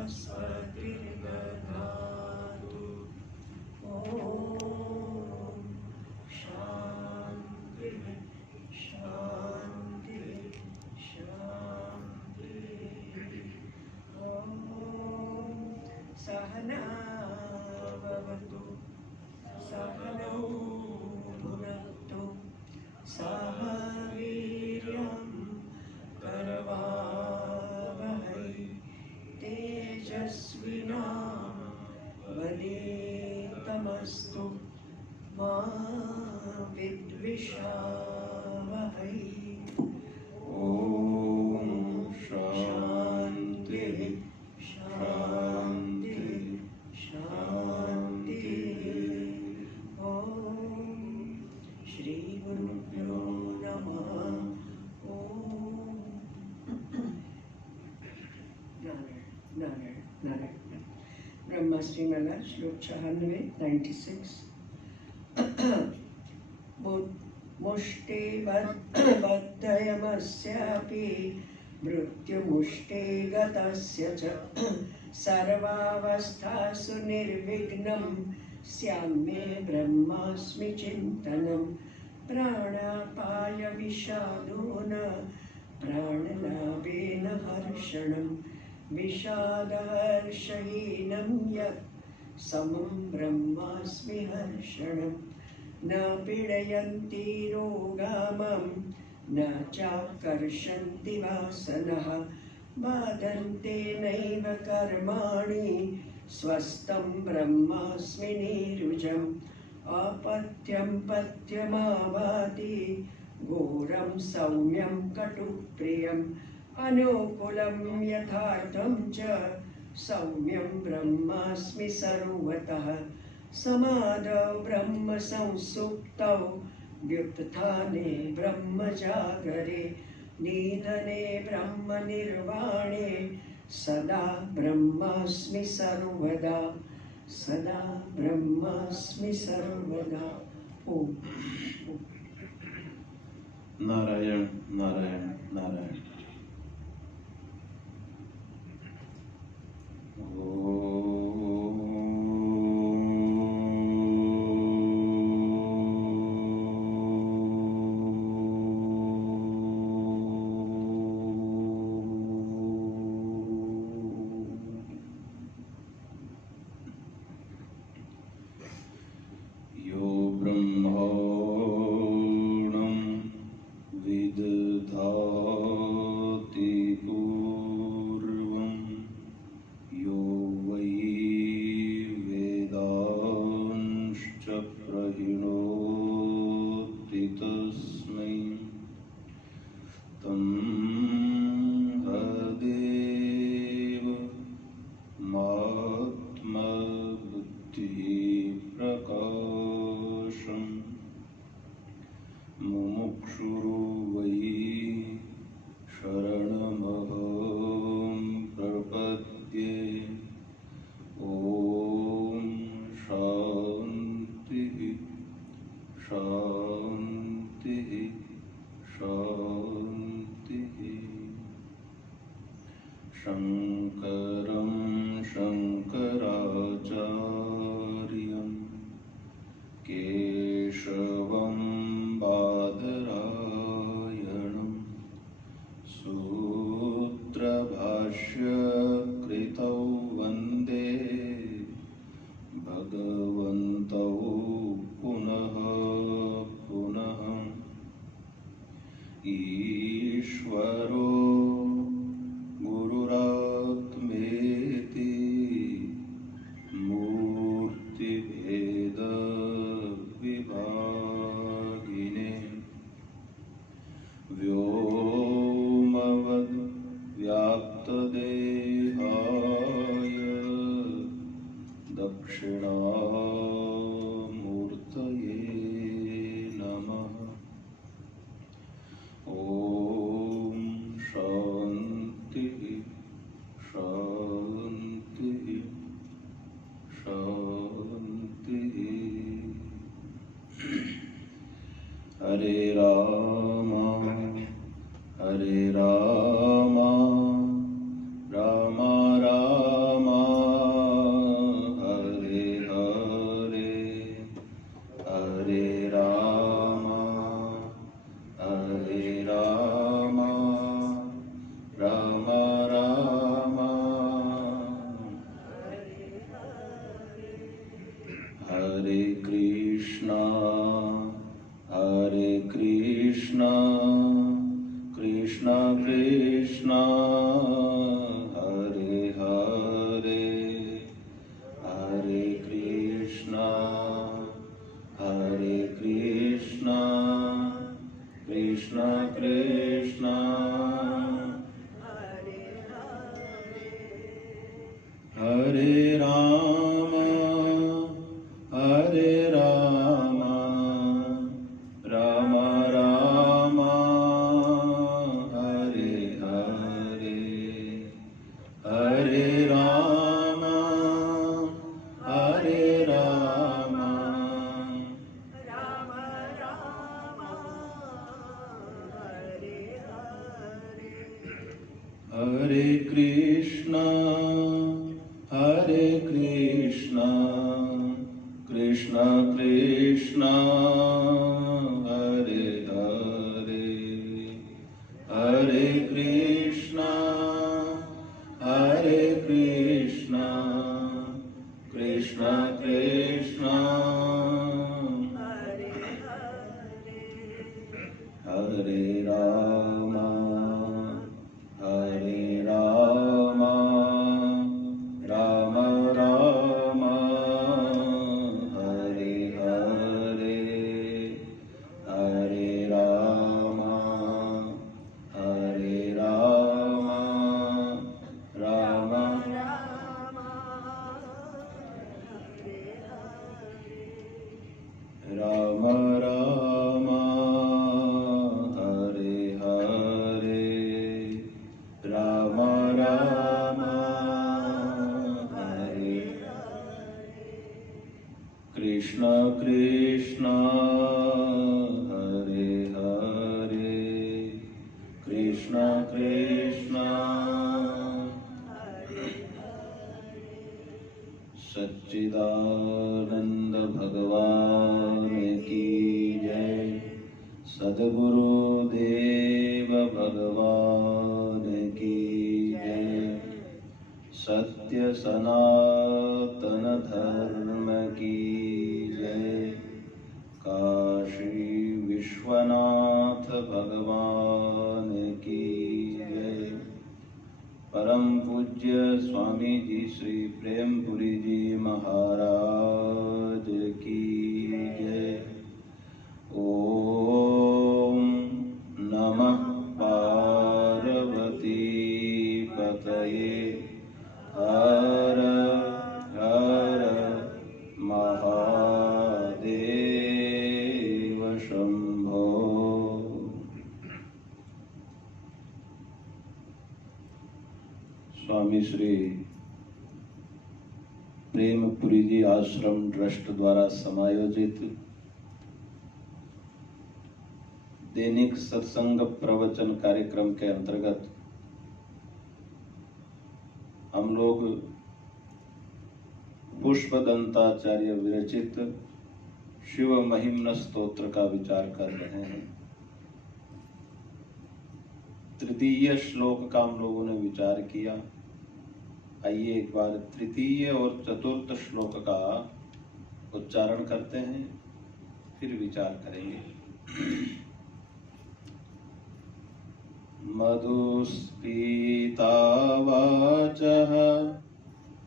बृहस्पतिर्दधातु। ॐ शान्ति शान्ति शान्ति। ॐ सहना भवतु सहनौ भुनक्तु सह वीर्यं करवावहै तेजस्विनावधीतमस्तु मा विद्विषावहै। ॐ शान्ति शान्ति शान्ति। ॐ श्री गुरुभ्यो नमः। ॐ नारायण। ब्रह्मश्री मला श्लोक 96। मुष्टे बद्धयमस्यापि मृत्युमुष्टे गतस्य च सर्वावस्थासु निर्विघ्नं स्याम्ये ब्रह्मास्मि चिन्तनं प्राणापाय विषादो न प्राणलाभेन हर्षणं विषादहर्षहीनं यत् समं ब्रह्मास्मि हर्षणं न पीडयन्ति रोगामं न चाकर्षन्ति वासनः बाधन्ते नैव कर्माणि स्वस्थं ब्रह्मास्मि नीरुजम् अपथ्यं पथ्यमावाति घोरं सौम्यं कटुप्रियम् अनुकूलं यथार्थं च सौम्यं ब्रह्मास्मि सर्वतः समाधौ ब्रह्म संसुप्तौ व्युत्थाने ब्रह्म जागरे निधने ब्रह्म निर्वाणे सदा ब्रह्मास्मि सर्वदा सदा ब्रह्मास्मि सर्वदा। ओम नारायण नारायण नारायण। शङ्करं शङ्कराचार्यं केशवं बादरायणं सूत्रभाष्यकृतौ वन्दे भगवन्तौ पुनः पुनः। ईश्वरो गुरुरात्मेति मूर्तिभेदविभागिने व्योमवद् व्याप्तदेहाय दक्षिणामूर्तये नमः। ॐ शान्ति शान्ति शान्ति। हरे राम राम राम हरे राम हरे राम राम राम हरे हरे हरे राम हरे राम राम राम हरे हरे हरे कृष्णा कृष्णा कृष्णा हरे हरे हरे कृष्णा कृष्णा कृष्णा हरे हरे हरे राम राम राम हरे हरे हरे राम राम राम हरे हरे राम राम हरे हरे राम राम हरे कृष्ण कृष्ण हरे हरे कृष्ण कृष्ण सच्चिदानंद भगवान की जय सद्गुरु देव भगवान की जय सत्य सनातन धर्म की जय काशी विश्वनाथ भगवान की जय परम पूज्य स्वामी जी श्री प्रेमपुरी जी महाराज की जय ओम नमः पार्वती पतये हर हर महादेव शंभो। स्वामी श्री प्रेमपुरी जी आश्रम ट्रस्ट द्वारा समायोजित दैनिक सत्संग प्रवचन कार्यक्रम के अंतर्गत हम लोग पुष्पदंताचार्य विरचित शिव महिम्न स्तोत्र का विचार कर रहे हैं। तृतीय श्लोक का हम लोगों ने विचार किया। आइए एक बार तृतीय और चतुर्थ श्लोक का उच्चारण करते हैं, फिर विचार करेंगे। मधुस्पीता वाचः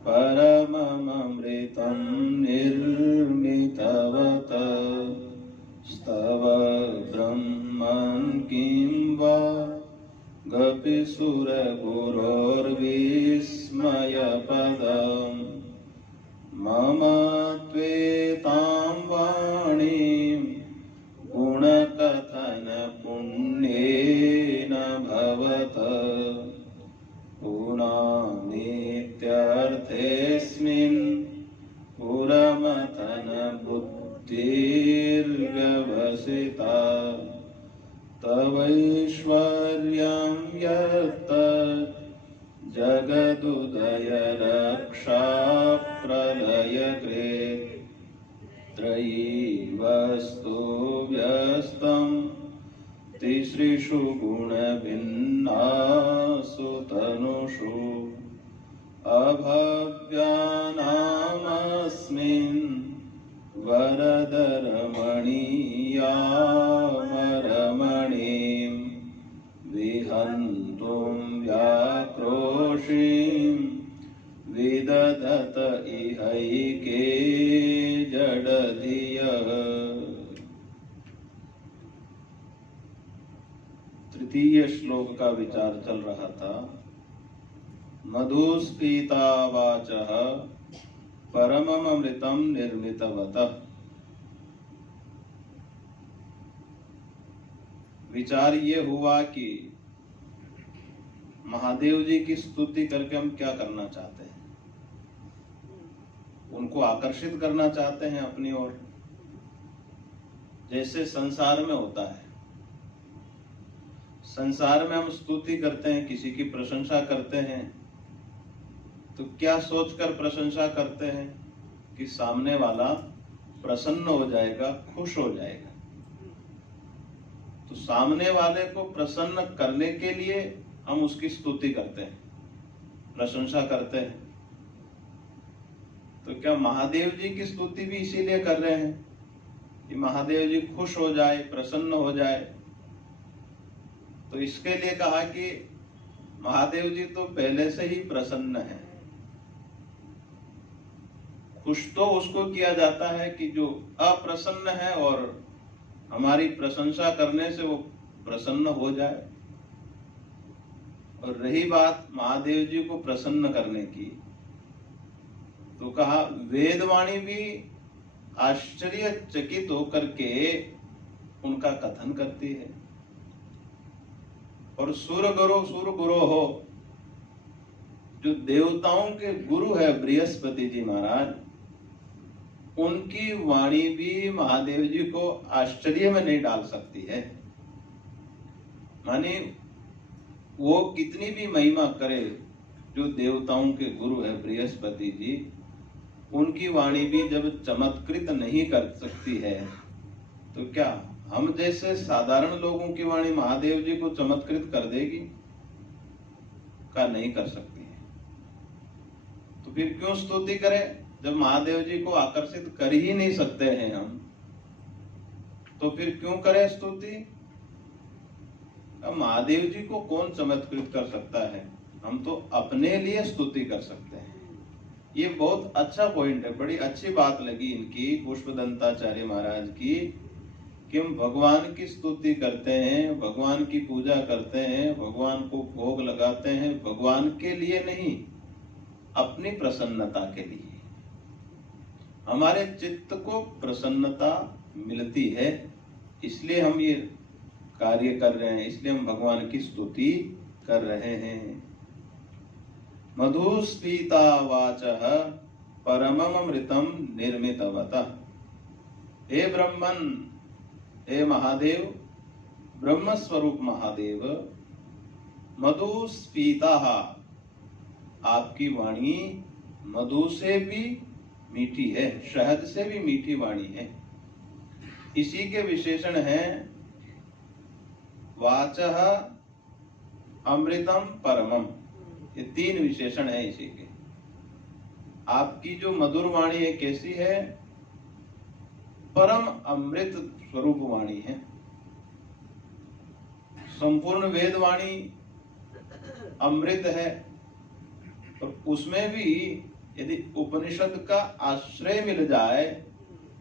परममृतं निर्मितवत स्तव ब्रह्मन् किं वा गपिसुरगुरोर्विस्मयपदम् मम त्वेतां वाणीं गुणकथन पुण्येन भवत पुनामीत्यर्थेऽस्मिन् पुरमथन बुद्धिर्व्यवसिता तवैश्वर्यं यत् जगदुदय रक्षा प्रलयकृत् त्रयी वस्तु व्यस्तं तिसृषु गुणभिन्नासु तनुषु अभव्यानामस्मिन् वरदरमणीयामरमणीं विहन्तुं व्याक्रोशीं विदधत इहैके जडधियः। तृतीय श्लोक का विचार चल रहा था। मधुस्फीता वाचः परमम् अमृतम निर्मितवतः। विचार ये हुआ कि महादेव जी की स्तुति करके हम क्या करना चाहते हैं, उनको आकर्षित करना चाहते हैं अपनी ओर। जैसे संसार में होता है, संसार में हम स्तुति करते हैं, किसी की प्रशंसा करते हैं, तो क्या सोचकर प्रशंसा करते हैं कि सामने वाला प्रसन्न हो जाएगा, खुश हो जाएगा। तो सामने वाले को प्रसन्न करने के लिए हम उसकी स्तुति करते हैं, प्रशंसा करते हैं। तो क्या महादेव जी की स्तुति भी इसीलिए कर रहे हैं कि महादेव जी खुश हो जाए, प्रसन्न हो जाए? तो इसके लिए कहा कि महादेव जी तो पहले से ही प्रसन्न है। खुश तो उसको किया जाता है कि जो अप्रसन्न है और हमारी प्रशंसा करने से वो प्रसन्न हो जाए। और रही बात महादेव जी को प्रसन्न करने की, तो कहा वेदवाणी भी आश्चर्यचकित होकर के उनका कथन करती है। और सूर गुरु हो, जो देवताओं के गुरु है बृहस्पति जी महाराज, उनकी वाणी भी महादेव जी को आश्चर्य में नहीं डाल सकती है। माने वो कितनी भी महिमा करे, जो देवताओं के गुरु है बृहस्पति जी, उनकी वाणी भी जब चमत्कृत नहीं कर सकती है, तो क्या हम जैसे साधारण लोगों की वाणी महादेव जी को चमत्कृत कर देगी? का नहीं कर सकती है। तो फिर क्यों स्तुति करें जब महादेव जी को आकर्षित कर ही नहीं सकते हैं हम? तो फिर क्यों करें स्तुति? अब महादेव जी को कौन चमत्कृत कर सकता है? हम तो अपने लिए स्तुति कर सकते हैं। ये बहुत अच्छा पॉइंट है, बड़ी अच्छी बात लगी इनकी, पुष्पदंताचार्य महाराज की, कि हम भगवान की स्तुति करते हैं, भगवान की पूजा करते हैं, भगवान को भोग लगाते हैं, भगवान के लिए नहीं, अपनी प्रसन्नता के लिए। हमारे चित्त को प्रसन्नता मिलती है, इसलिए हम ये कार्य कर रहे हैं, इसलिए हम भगवान की स्तुति कर रहे हैं। मधुस्फीता वाचः परमम् अमृतम निर्मितवतः। हे ब्रह्मन, हे महादेव, ब्रह्म स्वरूप महादेव, मधुस्फीता, आपकी वाणी मधु से भी मीठी है, शहद से भी मीठी वाणी है। इसी के विशेषण हैं वाचः अमृतम परमम। ये तीन विशेषण है इसी के। आपकी जो मधुर वाणी है कैसी है? परम अमृत स्वरूप वाणी है। संपूर्ण वेद वाणी अमृत है, और उसमें भी यदि उपनिषद का आश्रय मिल जाए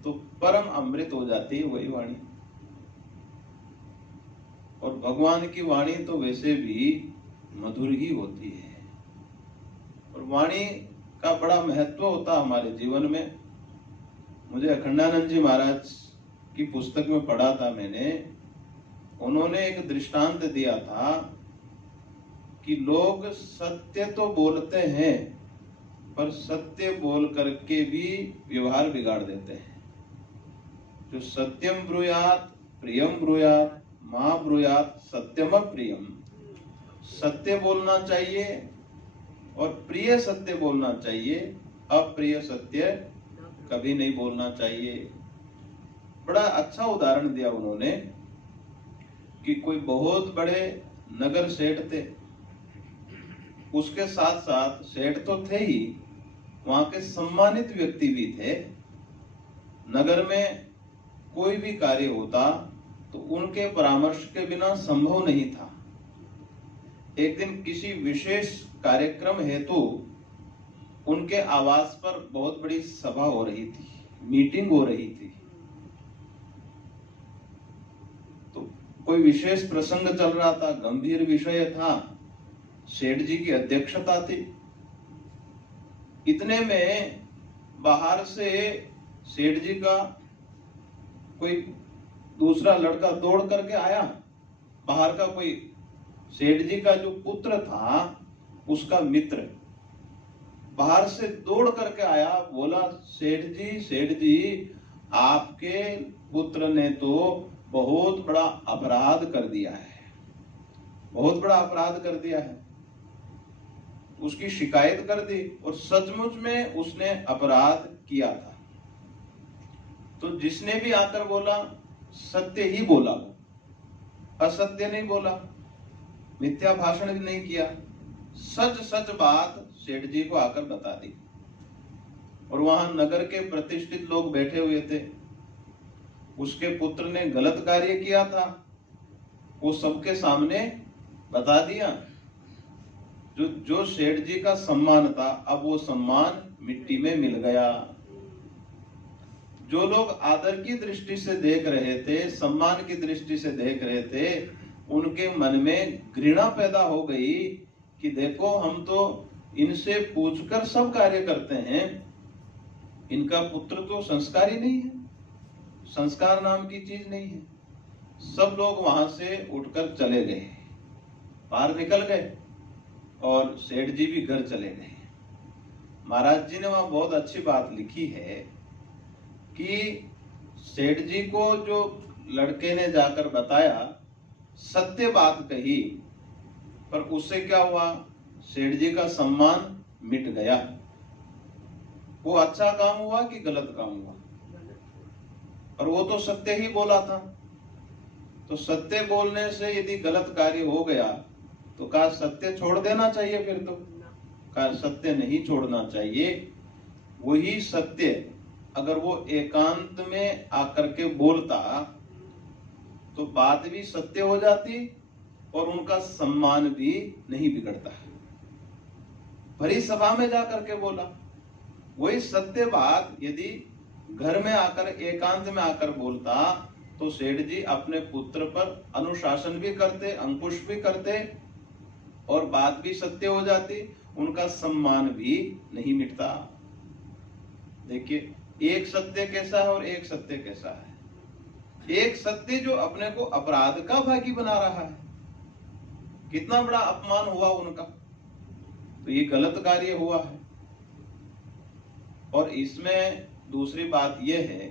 तो परम अमृत हो जाती है वही वाणी। और भगवान की वाणी तो वैसे भी मधुर ही होती है। और वाणी का बड़ा महत्व होता हमारे जीवन में। मुझे अखंडानंद जी महाराज की पुस्तक में पढ़ा था मैंने, उन्होंने एक दृष्टांत दिया था कि लोग सत्य तो बोलते हैं, पर सत्य बोल करके भी व्यवहार बिगाड़ देते हैं। जो सत्यम ब्रूयात प्रियम ब्रूयात मां ब्रूयात सत्यम प्रियम। सत्य बोलना चाहिए और प्रिय सत्य बोलना चाहिए, अप्रिय सत्य कभी नहीं बोलना चाहिए। बड़ा अच्छा उदाहरण दिया उन्होंने कि कोई बहुत बड़े नगर सेठ थे, उसके साथ साथ सेठ तो थे ही, वहां के सम्मानित व्यक्ति भी थे। नगर में कोई भी कार्य होता तो उनके परामर्श के बिना संभव नहीं था। एक दिन किसी विशेष कार्यक्रम हेतु उनके आवास पर बहुत बड़ी सभा हो रही थी, मीटिंग हो रही थी। तो कोई विशेष प्रसंग चल रहा था, गंभीर विषय था, सेठ जी की अध्यक्षता थी। इतने में बाहर से सेठ जी का कोई दूसरा लड़का दौड़ करके आया। बाहर का कोई सेठ जी का जो पुत्र था उसका मित्र बाहर से दौड़ करके आया, बोला सेठ जी आपके पुत्र ने तो बहुत बड़ा अपराध कर दिया है, बहुत बड़ा अपराध कर दिया है। उसकी शिकायत कर दी और सचमुच में उसने अपराध किया था। तो जिसने भी आकर बोला सत्य ही बोला, असत्य नहीं बोला, मिथ्या भाषण भी नहीं किया, सच सच बात सेठ जी को आकर बता दी। और वहां नगर के प्रतिष्ठित लोग बैठे हुए थे। उसके पुत्र ने गलत कार्य किया था, वो सबके सामने बता दिया। जो सेठ जी का सम्मान था, अब वो सम्मान मिट्टी में मिल गया। जो लोग आदर की दृष्टि से देख रहे थे, सम्मान की दृष्टि से देख रहे थे, उनके मन में घृणा पैदा हो गई कि देखो हम तो इनसे पूछकर सब कार्य करते हैं, इनका पुत्र तो संस्कारी नहीं है, संस्कार नाम की चीज नहीं है। सब लोग वहां से उठकर चले गए, बाहर निकल गए और सेठ जी भी घर चले गए। महाराज जी ने वहां बहुत अच्छी बात लिखी है कि सेठ जी को जो लड़के ने जाकर बताया, सत्य बात कही, पर उससे क्या हुआ, सेठ जी का सम्मान मिट गया। वो अच्छा काम हुआ कि गलत काम हुआ? और वो तो सत्य ही बोला था। तो सत्य बोलने से यदि गलत कार्य हो गया तो क्या सत्य छोड़ देना चाहिए? फिर तो क्या सत्य नहीं छोड़ना चाहिए। वही सत्य अगर वो एकांत में आकर के बोलता तो बात भी सत्य हो जाती और उनका सम्मान भी नहीं बिगड़ता। भरी सभा में जाकर के बोला, वही सत्य बात यदि घर में आकर एकांत में आकर बोलता तो सेठ जी अपने पुत्र पर अनुशासन भी करते, अंकुश भी करते और बात भी सत्य हो जाती, उनका सम्मान भी नहीं मिटता। देखिए, एक सत्य कैसा है और एक सत्य कैसा है। एक सत्य जो अपने को अपराध का भागी बना रहा है, कितना बड़ा अपमान हुआ उनका, तो ये गलत कार्य हुआ है। और इसमें दूसरी बात यह है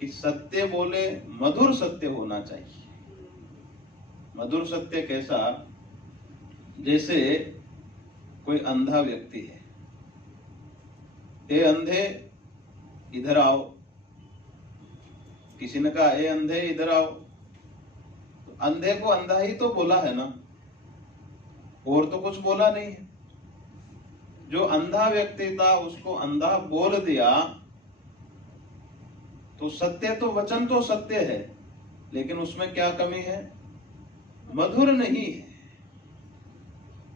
कि सत्य बोले मधुर सत्य होना चाहिए। मधुर सत्य कैसा? जैसे कोई अंधा व्यक्ति है, ए अंधे इधर आओ, किसी ने कहा ए अंधे इधर आओ, तो अंधे को अंधा ही तो बोला है ना, और तो कुछ बोला नहीं है। जो अंधा व्यक्ति था उसको अंधा बोल दिया, तो सत्य तो वचन तो सत्य है, लेकिन उसमें क्या कमी है? मधुर नहीं है।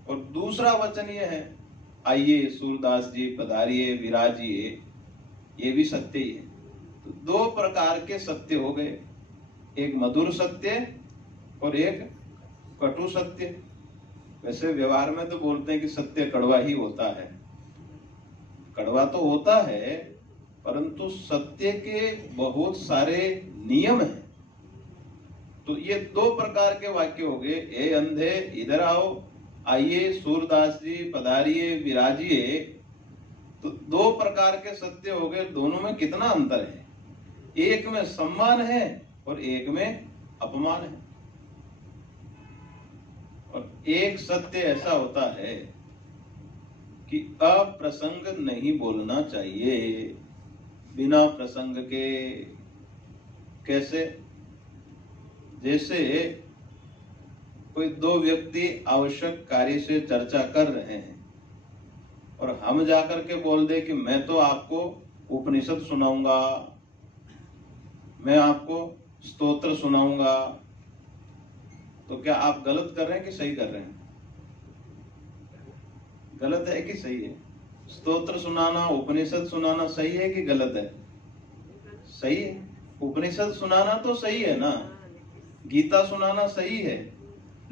और दूसरा वचन यह है, आइए सूरदास जी पधारिए विराजिए, ये भी सत्य ही है। तो दो प्रकार के सत्य हो गए, एक मधुर सत्य और एक कटु सत्य। वैसे व्यवहार में तो बोलते हैं कि सत्य कड़वा ही होता है। कड़वा तो होता है, परंतु सत्य के बहुत सारे नियम हैं। तो ये दो प्रकार के वाक्य हो गए, ए अंधे इधर आओ, आइए सूरदास जी पधारिए विराजिए। तो दो प्रकार के सत्य हो गए। दोनों में कितना अंतर है? एक में सम्मान है और एक में अपमान है। और एक सत्य ऐसा होता है कि अप्रसंग नहीं बोलना चाहिए, बिना प्रसंग के। कैसे? जैसे कोई दो व्यक्ति आवश्यक कार्य से चर्चा कर रहे हैं और हम जाकर के बोल दे कि मैं तो आपको उपनिषद सुनाऊंगा, मैं आपको स्तोत्र सुनाऊंगा, तो क्या आप गलत कर रहे हैं कि सही कर रहे हैं? गलत है कि सही है? स्तोत्र सुनाना, उपनिषद सुनाना सही है कि गलत है? सही है। उपनिषद सुनाना तो सही है ना, गीता सुनाना सही है,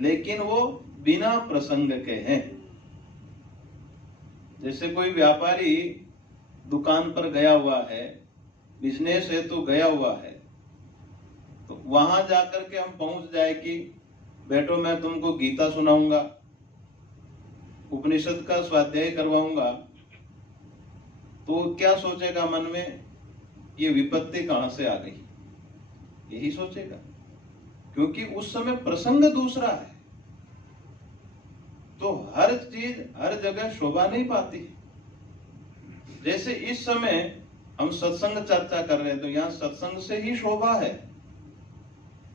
लेकिन वो बिना प्रसंग के हैं। जैसे कोई व्यापारी दुकान पर गया हुआ है, बिजनेस है तो गया हुआ है, तो वहां जाकर के हम पहुंच जाए कि बैठो मैं तुमको गीता सुनाऊंगा, उपनिषद का स्वाध्याय करवाऊंगा, तो क्या सोचेगा मन में, ये विपत्ति कहां से आ गई, यही सोचेगा, क्योंकि उस समय प्रसंग दूसरा है। तो हर चीज हर जगह शोभा नहीं पाती। जैसे इस समय हम सत्संग चर्चा कर रहे हैं तो यहाँ सत्संग से ही शोभा है,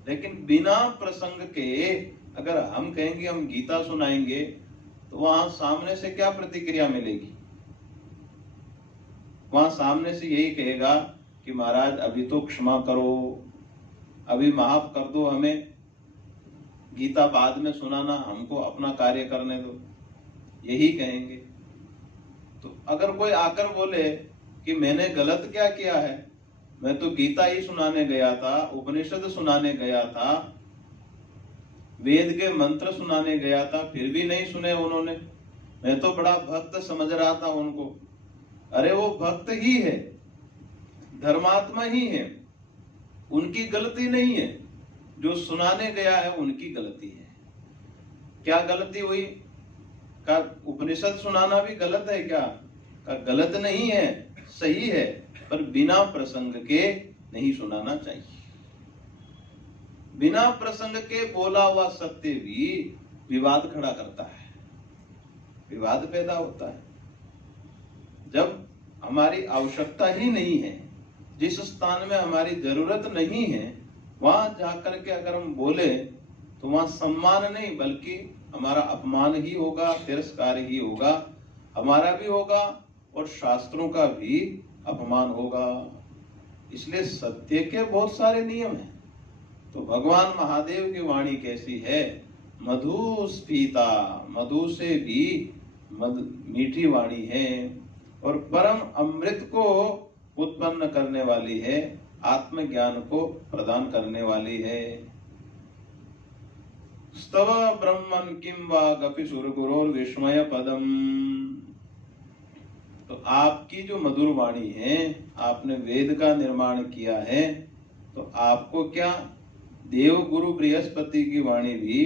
लेकिन बिना प्रसंग के अगर हम कहेंगे हम गीता सुनाएंगे तो वहां सामने से क्या प्रतिक्रिया मिलेगी? वहां सामने से यही कहेगा कि महाराज अभी तो क्षमा करो, अभी माफ कर दो, हमें गीता बाद में सुनाना, हमको अपना कार्य करने दो, यही कहेंगे। तो अगर कोई आकर बोले कि मैंने गलत क्या किया है, मैं तो गीता ही सुनाने गया था, उपनिषद सुनाने गया था, वेद के मंत्र सुनाने गया था, फिर भी नहीं सुने उन्होंने, मैं तो बड़ा भक्त समझ रहा था उनको। अरे वो भक्त ही है, धर्मात्मा ही है, उनकी गलती नहीं है, जो सुनाने गया है उनकी गलती है। क्या गलती हुई? का उपनिषद सुनाना भी गलत है क्या? का गलत नहीं है, सही है, पर बिना प्रसंग के नहीं सुनाना चाहिए। बिना प्रसंग के बोला हुआ सत्य भी विवाद खड़ा करता है, विवाद पैदा होता है। जब हमारी आवश्यकता ही नहीं है, जिस स्थान में हमारी जरूरत नहीं है, वहां जाकर के अगर हम बोले तो वहां सम्मान नहीं बल्कि हमारा अपमान ही होगा, तिरस्कार ही होगा, हमारा भी होगा और शास्त्रों का भी अपमान होगा। इसलिए सत्य के बहुत सारे नियम हैं। तो भगवान महादेव की वाणी कैसी है? मधु स्फीता, मधु से भी मीठी वाणी है और परम अमृत को उत्पन्न करने वाली है, आत्मज्ञान को प्रदान करने वाली है। स्तव ब्रह्मन किम वा गपि सुरगुरोर विस्मय पदम। तो आपकी जो मधुर वाणी है, आपने वेद का निर्माण किया है, तो आपको क्या देव गुरु बृहस्पति की वाणी भी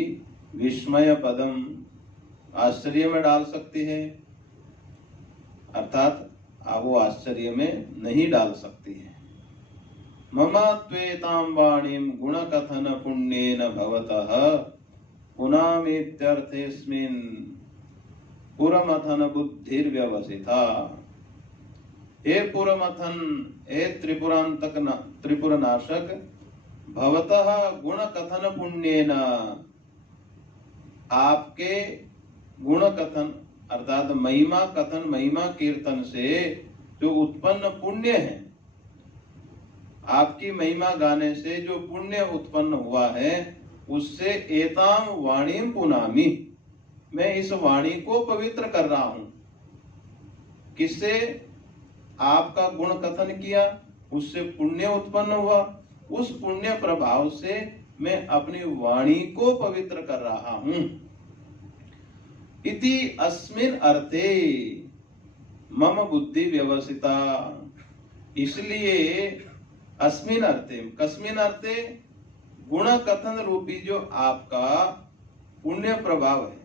विस्मय पदम, आश्चर्य में डाल सकती है, अर्थात वो आश्चर्य में नहीं डाल सकती है। मम त्वेतां वाणीं गुणकथन पुण्येन भवतः पुनामीत्यर्थेऽस्मिन् पुरमथन बुद्धिर्व्यवसिता। हे पुरमथन, हे त्रिपुरांतक त्रिपुरनाशक, भवतः गुणकथन पुण्येन, आपके गुण कथन अर्थात महिमा कथन, महिमा कीर्तन से जो उत्पन्न पुण्य है, आपकी महिमा गाने से जो पुण्य उत्पन्न हुआ है, उससे एताम वाणीम पुनामी, मैं इस वाणी को पवित्र कर रहा हूं। किससे? आपका गुण कथन किया, उससे पुण्य उत्पन्न हुआ, उस पुण्य प्रभाव से मैं अपनी वाणी को पवित्र कर रहा हूं। इति अस्मिन् अर्थे मम बुद्धि व्यवसिता, इसलिए अस्मिन् अर्थे, कस्मिन् अर्थे, गुण कथन रूपी जो आपका पुण्य प्रभाव है,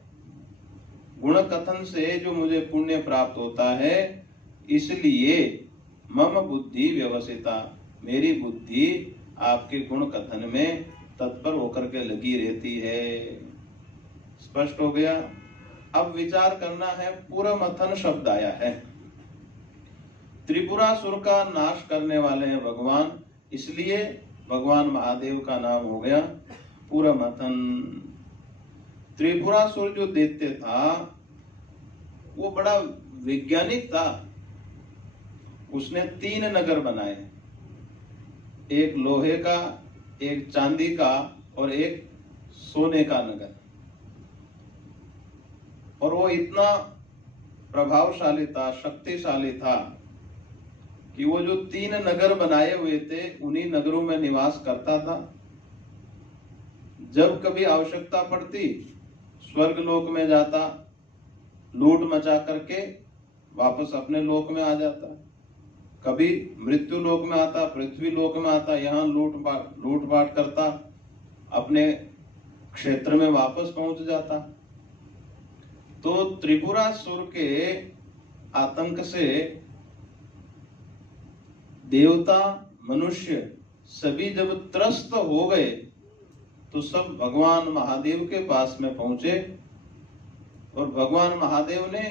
गुण कथन से जो मुझे पुण्य प्राप्त होता है, इसलिए मम बुद्धि व्यवसिता, मेरी बुद्धि आपके गुण कथन में तत्पर होकर के लगी रहती है। स्पष्ट हो गया? अब विचार करना है, पुरमथन शब्द आया है, त्रिपुरासुर का नाश करने वाले हैं भगवान, इसलिए भगवान महादेव का नाम हो गया पुरमथन। त्रिपुरासुर जो दैत्य था वो बड़ा वैज्ञानिक था, उसने 3 नगर बनाए, एक लोहे का, एक चांदी का और एक सोने का नगर। और वो इतना प्रभावशाली था, शक्तिशाली था कि वो जो 3 नगर बनाए हुए थे, उन्हीं नगरों में निवास करता था। जब कभी आवश्यकता पड़ती, स्वर्ग लोक में जाता, लूट मचा करके वापस अपने लोक में आ जाता, कभी मृत्यु लोक में आता, पृथ्वी लोक में आता, यहाँ लूट पाट करता, अपने क्षेत्र में वापस पहुंच जाता। तो त्रिपुरासुर के आतंक से देवता मनुष्य सभी जब त्रस्त हो गए तो सब भगवान महादेव के पास में पहुंचे और भगवान महादेव ने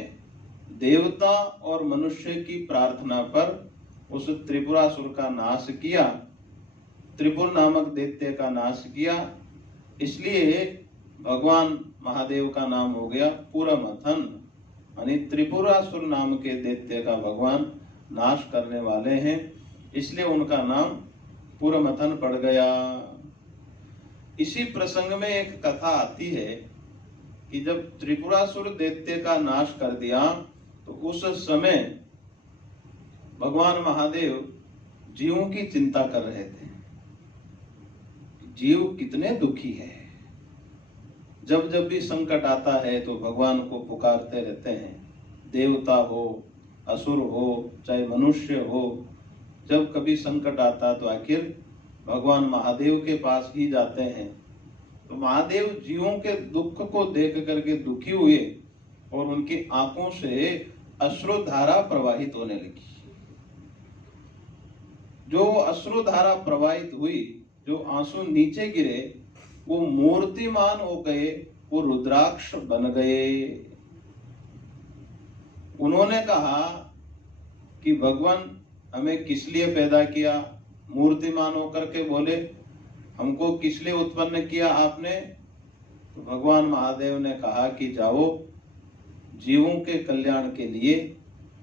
देवता और मनुष्य की प्रार्थना पर उस त्रिपुरासुर का नाश किया, त्रिपुर नामक दैत्य का नाश किया। इसलिए भगवान महादेव का नाम हो गया पुरमथन, यानी त्रिपुरासुर नाम के दैत्य का भगवान नाश करने वाले हैं, इसलिए उनका नाम पुरमथन पड़ गया। इसी प्रसंग में एक कथा आती है कि जब त्रिपुरासुर दैत्य का नाश कर दिया तो उस समय भगवान महादेव जीवों की चिंता कर रहे थे। जीव कितने दुखी है, जब जब भी संकट आता है तो भगवान को पुकारते रहते हैं। देवता हो, असुर हो, चाहे मनुष्य हो, जब कभी संकट आता तो आखिर भगवान महादेव के पास ही जाते हैं। तो महादेव जीवों के दुख को देख करके दुखी हुए और उनकी आंखों से अश्रुधारा प्रवाहित होने लगी। जो अश्रुधारा प्रवाहित हुई, जो आंसू नीचे गिरे, वो मूर्तिमान हो गए, वो रुद्राक्ष बन गए। उन्होंने कहा कि भगवान हमें किस लिए पैदा किया? मूर्तिमान होकर के बोले, हमको किस लिए उत्पन्न किया आपने? तो भगवान महादेव ने कहा कि जाओ, जीवों के कल्याण के लिए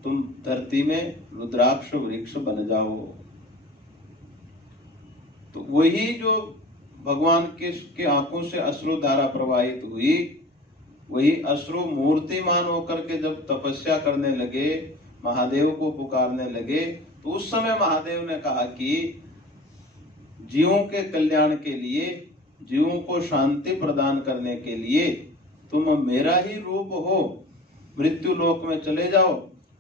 तुम धरती में रुद्राक्ष वृक्ष बन जाओ। तो वही जो भगवान के आंखों से अश्रुधारा प्रवाहित हुई, वही अश्रु मूर्तिमान होकर के जब तपस्या करने लगे, महादेव को पुकारने लगे, तो उस समय महादेव ने कहा कि जीवों के कल्याण के लिए, जीवों को शांति प्रदान करने के लिए तुम मेरा ही रूप हो, मृत्यु लोक में चले जाओ,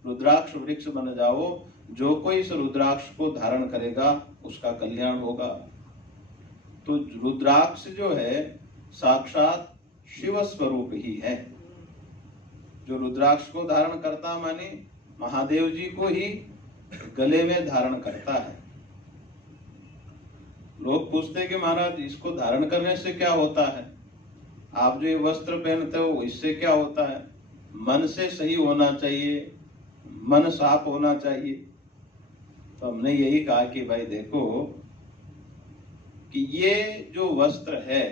रुद्राक्ष वृक्ष बन जाओ। जो कोई इस रुद्राक्ष को धारण करेगा उसका कल्याण होगा। तो रुद्राक्ष जो है साक्षात शिव स्वरूप ही है। जो रुद्राक्ष को धारण करता माने महादेव जी को ही गले में धारण करता है। लोग पूछते कि महाराज इसको धारण करने से क्या होता है? आप जो ये वस्त्र पहनते हो इससे क्या होता है? मन से सही होना चाहिए, मन साफ होना चाहिए। तो हमने यही कहा कि भाई देखो कि ये जो वस्त्र है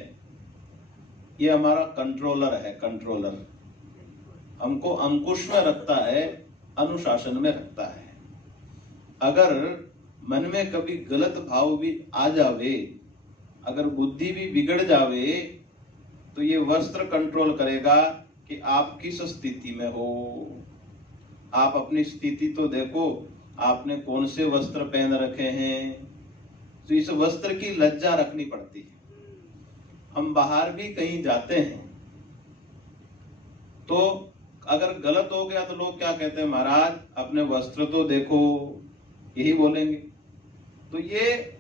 ये हमारा कंट्रोलर है, कंट्रोलर हमको अंकुश में रखता है, अनुशासन में रखता है। अगर मन में कभी गलत भाव भी आ जावे, अगर बुद्धि भी बिगड़ जावे, तो ये वस्त्र कंट्रोल करेगा कि आप किस स्थिति में हो। आप अपनी स्थिति तो देखो, आपने कौन से वस्त्र पहन रखे हैं। तो इस वस्त्र की लज्जा रखनी पड़ती है। हम बाहर भी कहीं जाते हैं तो अगर गलत हो गया तो लोग क्या कहते हैं, महाराज अपने वस्त्र तो देखो, यही बोलेंगे। तो ये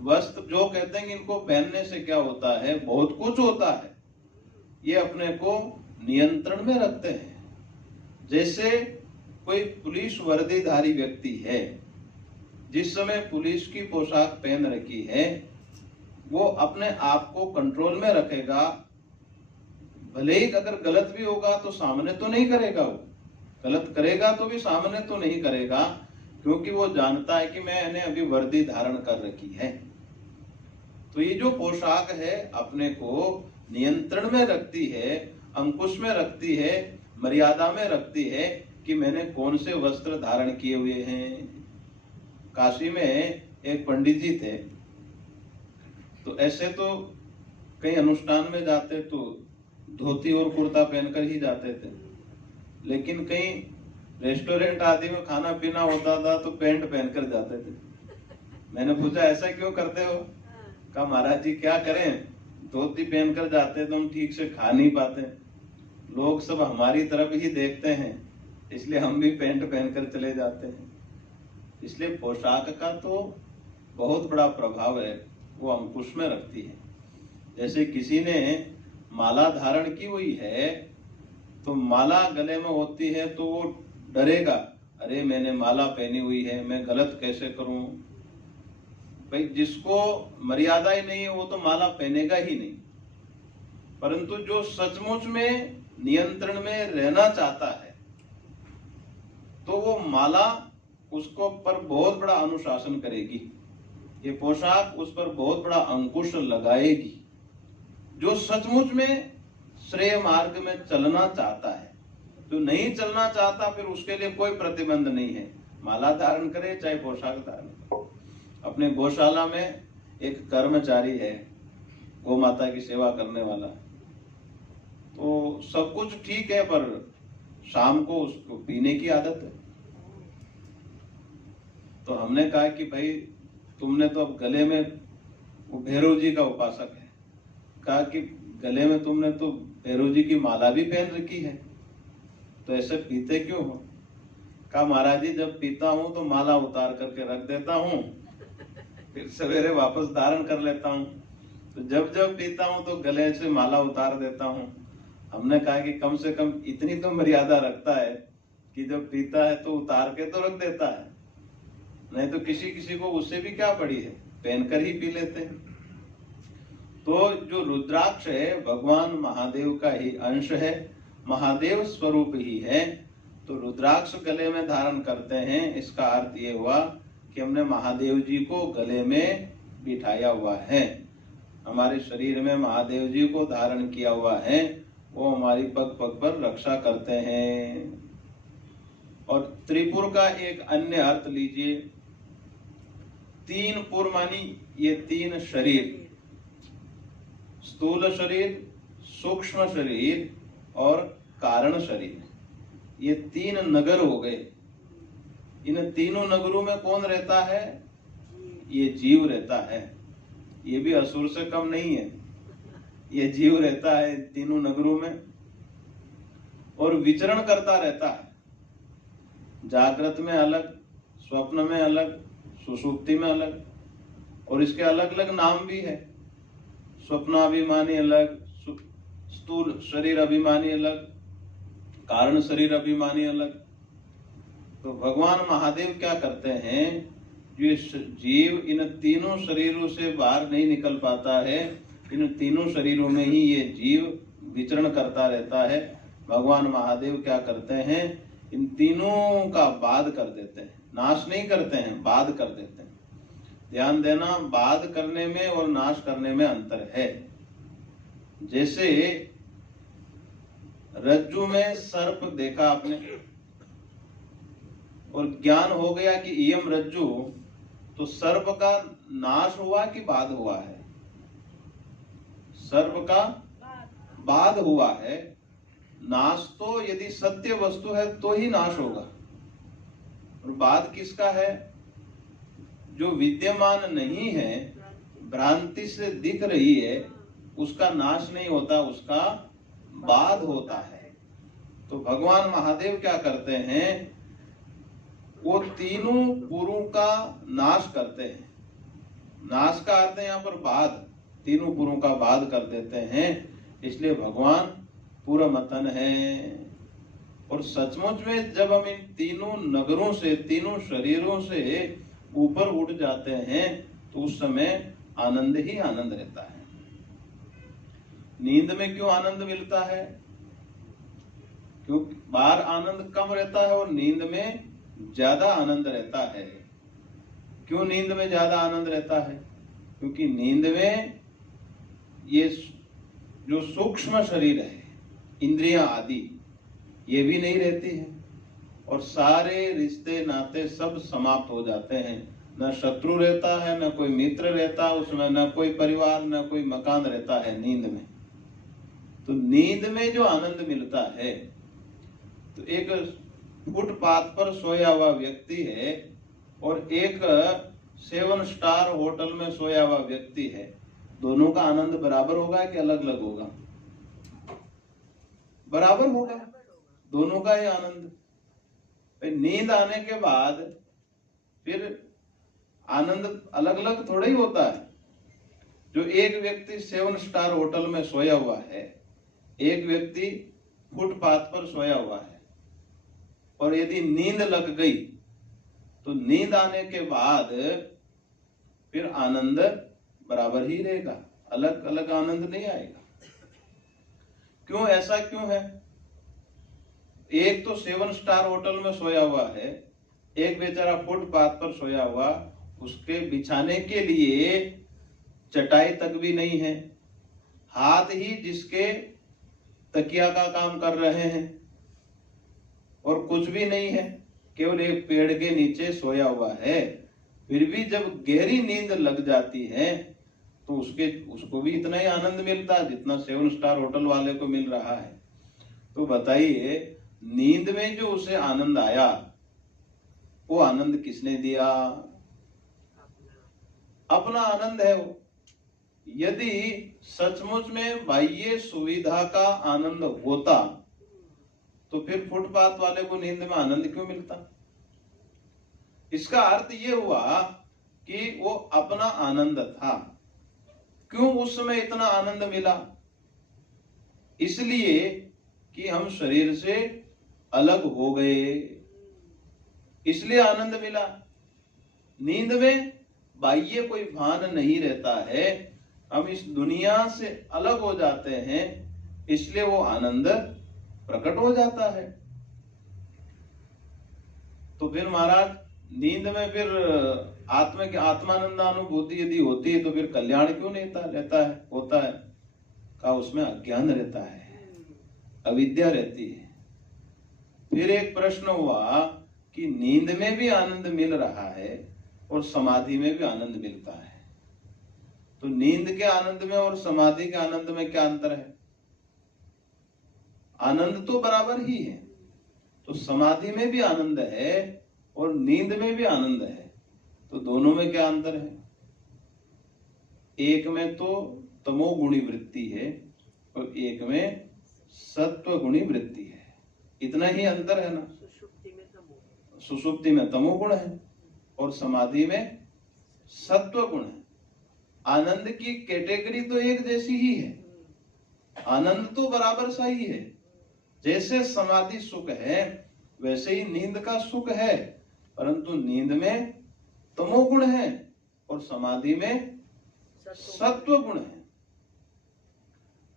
वस्त्र जो कहते हैं कि इनको पहनने से क्या होता है, बहुत कुछ होता है। ये अपने को नियंत्रण में रखते हैं। जैसे कोई पुलिस वर्दीधारी व्यक्ति है, जिस समय पुलिस की पोशाक पहन रखी है, वो अपने आप को कंट्रोल में रखेगा। भले ही अगर गलत भी होगा तो सामने तो नहीं करेगा, वो गलत करेगा तो भी सामने तो नहीं करेगा, क्योंकि वो जानता है कि मैंने अभी वर्दी धारण कर रखी है। तो ये जो पोशाक है अपने को नियंत्रण में रखती है, अंकुश में रखती है, मर्यादा में रखती है कि मैंने कौन से वस्त्र धारण किए हुए हैं। काशी में एक पंडित जी थे, तो ऐसे तो कई अनुष्ठान में जाते तो धोती और कुर्ता पहनकर ही जाते थे, लेकिन कहीं रेस्टोरेंट आदि में खाना पीना होता था तो पैंट पहनकर जाते थे। मैंने पूछा ऐसा क्यों करते हो? कहा महाराज जी क्या करें, धोती पहनकर जाते तो हम ठीक से खा नहीं पाते, लोग सब हमारी तरफ ही देखते हैं, इसलिए हम भी पैंट पहनकर चले जाते हैं। इसलिए पोशाक का तो बहुत बड़ा प्रभाव है, वो अंकुश में रखती है। जैसे किसी ने माला धारण की हुई है तो माला गले में होती है तो वो डरेगा, अरे मैंने माला पहनी हुई है, मैं गलत कैसे करूं। भाई जिसको मर्यादा ही नहीं है वो तो माला पहनेगा ही नहीं। परंतु जो सचमुच में नियंत्रण में रहना चाहता है तो वो माला उसको पर बहुत बड़ा अनुशासन करेगी, ये पोशाक उस पर बहुत बड़ा अंकुश लगाएगी। जो सचमुच में श्रेय मार्ग में चलना चाहता है, जो नहीं चलना चाहता फिर उसके लिए कोई प्रतिबंध नहीं है, माला धारण करे चाहे पोशाक धारण करे। अपने गौशाला में एक कर्मचारी है, गौ माता की सेवा करने वाला, तो सब कुछ ठीक है पर शाम को उसको पीने की आदत है। तो हमने कहा कि भाई तुमने तो अब गले में, वो भैरव जी का उपासक है, कहा कि गले में तुमने तो भैरव जी की माला भी पहन रखी है, तो ऐसे पीते क्यों हो? कहा महाराज जी जब पीता हूं तो माला उतार करके रख देता हूं, फिर सवेरे वापस धारण कर लेता हूं, तो जब जब पीता हूं तो गले से माला उतार देता हूं। हमने कहा कि कम से कम इतनी तो मर्यादा रखता है कि जब पीता है तो उतार के तो रख देता है, नहीं तो किसी किसी को उससे भी क्या पड़ी है, पहनकर ही पी लेते हैं। तो जो रुद्राक्ष है भगवान महादेव का ही अंश है, महादेव स्वरूप ही है। तो रुद्राक्ष गले में धारण करते हैं, इसका अर्थ ये हुआ कि हमने महादेव जी को गले में बिठाया हुआ है, हमारे शरीर में महादेव जी को धारण किया हुआ है, वो हमारी पग पग पर रक्षा करते हैं। और त्रिपुर का एक अन्य अर्थ लीजिए, तीन पुर मानी ये तीन शरीर, स्थूल शरीर, सूक्ष्म शरीर और कारण शरीर, ये तीन नगर हो गए। इन तीनों नगरों में कौन रहता है? ये जीव रहता है। ये भी असुर से कम नहीं है, ये जीव रहता है तीनों नगरों में और विचरण करता रहता है। जागृत में अलग, स्वप्न में अलग, सुषुप्ति में अलग, और इसके अलग अलग नाम भी है। स्वप्नाभिमानी अलग, स्थूल शरीर अभिमानी अलग, कारण शरीर अभिमानी अलग। तो भगवान महादेव क्या करते हैं, जो जीव इन तीनों शरीरों से बाहर नहीं निकल पाता है, इन तीनों शरीरों में ही ये जीव विचरण करता रहता है। भगवान महादेव क्या करते हैं, इन तीनों का बाध कर देते हैं, नाश नहीं करते हैं, बाध कर देते हैं। ध्यान देना, बाध करने में और नाश करने में अंतर है। जैसे रज्जु में सर्प देखा आपने और ज्ञान हो गया कि इयम रज्जु, तो सर्प का नाश हुआ कि बाध हुआ है? सर्प का बाध हुआ है। नाश तो यदि सत्य वस्तु है तो ही नाश होगा, और बाध किसका है? जो विद्यमान नहीं है, भ्रांति से दिख रही है, उसका नाश नहीं होता, उसका बाध होता है। तो भगवान महादेव क्या करते हैं, वो तीनों पुरों का नाश करते हैं। नाश का अर्थ है यहाँ पर बाध, तीनों पुरों का बाध कर देते हैं। इसलिए भगवान पुरमतन है। और सचमुच में जब हम इन तीनों नगरों से, तीनों शरीरों से ऊपर उठ जाते हैं तो उस समय आनंद ही आनंद रहता है। नींद में क्यों आनंद मिलता है? क्योंकि बाहर आनंद कम रहता है और नींद में ज्यादा आनंद रहता है। क्यों नींद में ज्यादा आनंद रहता है? क्योंकि नींद में ये जो सूक्ष्म शरीर है, इंद्रियां आदि, ये भी नहीं रहती है और सारे रिश्ते नाते सब समाप्त हो जाते हैं। न शत्रु रहता है, न कोई मित्र रहता है उसमें, न कोई परिवार, न कोई मकान रहता है नींद में। तो नींद में जो आनंद मिलता है, तो एक फुटपाथ पर सोया हुआ व्यक्ति है और एक 7 स्टार होटल में सोया हुआ व्यक्ति है, दोनों का आनंद बराबर होगा कि अलग अलग होगा? बराबर होगा, दोनों का ही आनंद। नींद आने के बाद फिर आनंद अलग अलग थोड़ा ही होता है। जो एक व्यक्ति 7 स्टार होटल में सोया हुआ है, एक व्यक्ति फुटपाथ पर सोया हुआ है, और यदि नींद लग गई तो नींद आने के बाद फिर आनंद बराबर ही रहेगा, अलग अलग आनंद नहीं आएगा। क्यों, ऐसा क्यों है? एक तो 7 स्टार होटल में सोया हुआ है, एक बेचारा फुटपाथ पर सोया हुआ, उसके बिछाने के लिए चटाई तक भी नहीं है, हाथ ही जिसके तकिया का काम कर रहे हैं, और कुछ भी नहीं है, केवल एक पेड़ के नीचे सोया हुआ है। फिर भी जब गहरी नींद लग जाती है तो उसको भी इतना ही आनंद मिलता है जितना 7 स्टार होटल वाले को मिल रहा है। तो बताइए, नींद में जो उसे आनंद आया, वो आनंद किसने दिया? अपना आनंद है वो। यदि सचमुच में बाह्य सुविधा का आनंद होता तो फिर फुटपाथ वाले को नींद में आनंद क्यों मिलता? इसका अर्थ ये हुआ कि वो अपना आनंद था। क्यों उस समय इतना आनंद मिला? इसलिए कि हम शरीर से अलग हो गए, इसलिए आनंद मिला। नींद में बाह्य कोई भान नहीं रहता है, हम इस दुनिया से अलग हो जाते हैं, इसलिए वो आनंद प्रकट हो जाता है। तो फिर महाराज, नींद में फिर आत्मानंद अनुभूति यदि होती है तो फिर कल्याण क्यों नहीं होता है? का उसमें अज्ञान रहता है, अविद्या रहती है। फिर एक प्रश्न हुआ कि नींद में भी आनंद मिल रहा है और समाधि में भी आनंद मिलता है, तो नींद के आनंद में और समाधि के आनंद में क्या अंतर है? आनंद तो बराबर ही है। तो समाधि में भी आनंद है और नींद में भी आनंद है, तो दोनों में क्या अंतर है? एक में तो तमोगुणी वृत्ति है और एक में सत्वगुणी वृत्ति है, इतना ही अंतर है ना। सुषुप्ति में तमोगुण है और समाधि में सत्वगुण है। आनंद की कैटेगरी तो एक जैसी ही है, आनंद तो बराबर सा ही है। जैसे समाधि सुख है वैसे ही नींद का सुख है, परंतु नींद में तमोगुण है और समाधि में सत्वगुण है।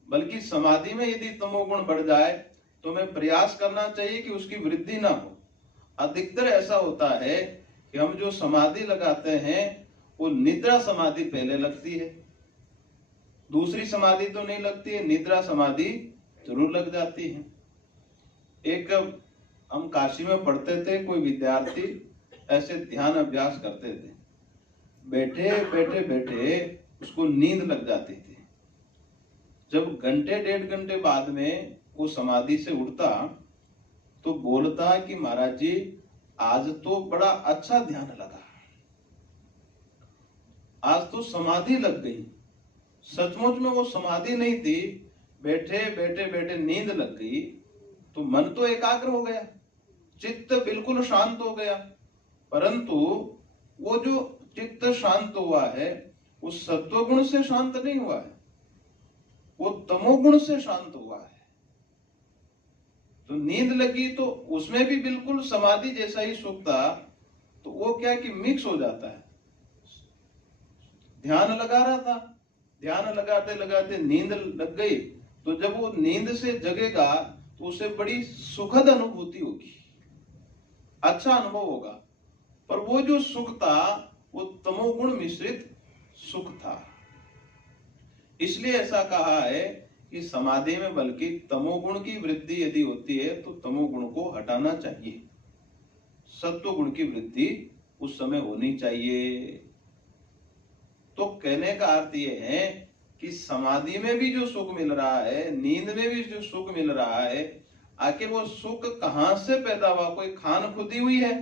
बल्कि समाधि में यदि तमोगुण बढ़ जाए तो हमें प्रयास करना चाहिए कि उसकी वृद्धि ना हो। अधिकतर ऐसा होता है कि हम जो समाधि लगाते हैं वो निद्रा समाधि पहले लगती है, दूसरी समाधि तो नहीं लगती है, निद्रा समाधि जरूर लग जाती है। एक हम काशी में पढ़ते थे, कोई विद्यार्थी ऐसे ध्यान अभ्यास करते थे, बैठे बैठे बैठे उसको नींद लग जाती थी। जब घंटे 1.5 घंटे बाद में वो समाधि से उठता तो बोलता कि महाराज जी आज तो बड़ा अच्छा ध्यान लगा, आज तो समाधि लग गई। सचमुच में वो समाधि नहीं थी, बैठे बैठे बैठे नींद लग गई, तो मन तो एकाग्र हो गया, चित्त बिल्कुल शांत हो गया, परंतु वो जो चित्त शांत हुआ है वो सत्वगुण से शांत नहीं हुआ है, वो तमोगुण से शांत हुआ है। तो नींद लगी तो उसमें भी बिल्कुल समाधि जैसा ही सुख था, तो वो क्या कि मिक्स हो जाता है। ध्यान लगा रहा था, ध्यान लगाते लगाते नींद लग गई, तो जब वो नींद से जगेगा तो उसे बड़ी सुखद अनुभूति होगी, अच्छा अनुभव होगा। पर वो जो सुख था वो तमोगुण मिश्रित सुख था। इसलिए ऐसा कहा है कि समाधि में बल्कि तमोगुण की वृद्धि यदि होती है तो तमोगुण को हटाना चाहिए, सत्वगुण की वृद्धि उस समय होनी चाहिए। तो कहने का अर्थ ये है कि समाधि में भी जो सुख मिल रहा है, नींद में भी जो सुख मिल रहा है, आखिर वो सुख कहां से पैदा हुआ? कोई खान खुदी हुई है?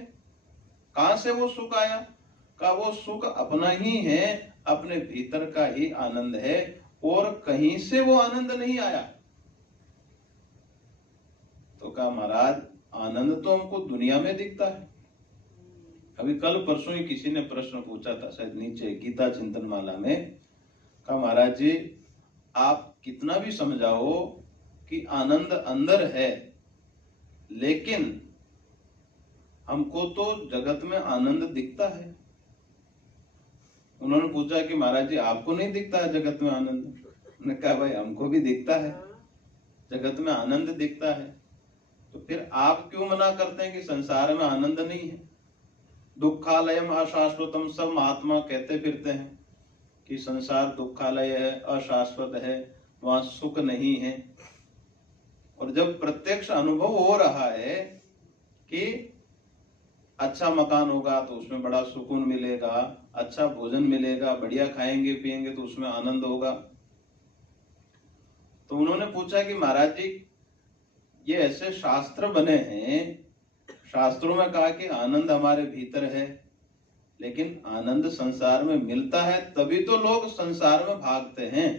कहां से वो सुख आया? का वो सुख अपना ही है, अपने भीतर का ही आनंद है और कहीं से वो आनंद नहीं आया। तो कहा महाराज आनंद तो हमको दुनिया में दिखता है। अभी कल परसों ही किसी ने प्रश्न पूछा था, शायद नीचे गीता चिंतन माला में, कहा महाराज जी आप कितना भी समझाओ कि आनंद अंदर है, लेकिन हमको तो जगत में आनंद दिखता है। उन्होंने पूछा कि महाराज जी आपको नहीं दिखता है जगत में आनंद? उन्होंने कहा भाई हमको भी दिखता है, जगत में आनंद दिखता है, तो फिर आप क्यों मना करते हैं कि संसार में आनंद नहीं है? दुखालयम अशाश्वतम, सब महात्मा कहते फिरते हैं कि संसार दुखालय है, अशाश्वत है, वहां सुख नहीं है। और जब प्रत्यक्ष अनुभव हो रहा है कि अच्छा मकान होगा तो उसमें बड़ा सुकून मिलेगा, अच्छा भोजन मिलेगा, बढ़िया खाएंगे पिएंगे तो उसमें आनंद होगा। तो उन्होंने पूछा कि महाराज जी ये ऐसे शास्त्र बने हैं, शास्त्रों में कहा कि आनंद हमारे भीतर है, लेकिन आनंद संसार में मिलता है तभी तो लोग संसार में भागते हैं।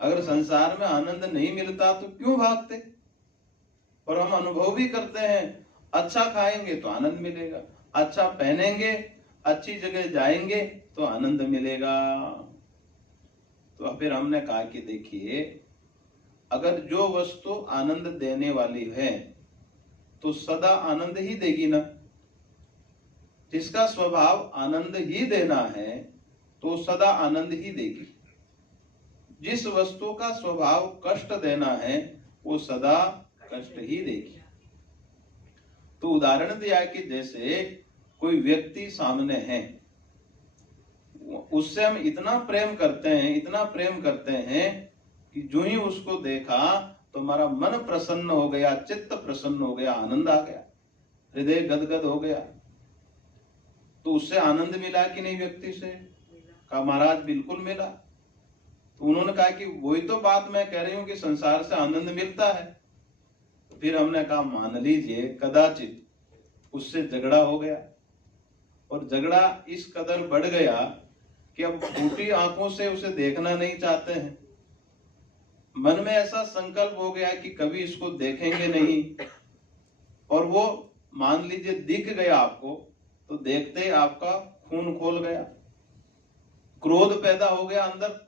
अगर संसार में आनंद नहीं मिलता तो क्यों भागते? और हम अनुभव भी करते हैं, अच्छा खाएंगे तो आनंद मिलेगा, अच्छा पहनेंगे, अच्छी जगह जाएंगे तो आनंद मिलेगा। तो फिर हमने कहा कि देखिए अगर जो वस्तु आनंद देने वाली है तो सदा आनंद ही देगी ना। जिसका स्वभाव आनंद ही देना है तो सदा आनंद ही देगी। जिस वस्तु का स्वभाव कष्ट देना है वो सदा कष्ट ही देगी। तो उदाहरण दिया कि जैसे कोई व्यक्ति सामने है, उससे हम इतना प्रेम करते हैं, इतना प्रेम करते हैं कि जो ही उसको देखा तो हमारा मन प्रसन्न हो गया, चित्त प्रसन्न हो गया, आनंद आ गया, हृदय गदगद हो गया। तो उससे आनंद मिला कि नहीं व्यक्ति से? कहा महाराज बिल्कुल मिला। तो उन्होंने कहा कि वही तो बात मैं कह रही हूं कि संसार से आनंद मिलता है। फिर हमने कहा मान लीजिए कदाचित उससे झगड़ा हो गया और झगड़ा इस कदर बढ़ गया कि अब फूटी आंखों से उसे देखना नहीं चाहते हैं, मन में ऐसा संकल्प हो गया कि कभी इसको देखेंगे नहीं, और वो मान लीजिए दिख गया आपको तो देखते ही आपका खून खोल गया, क्रोध पैदा हो गया, अंदर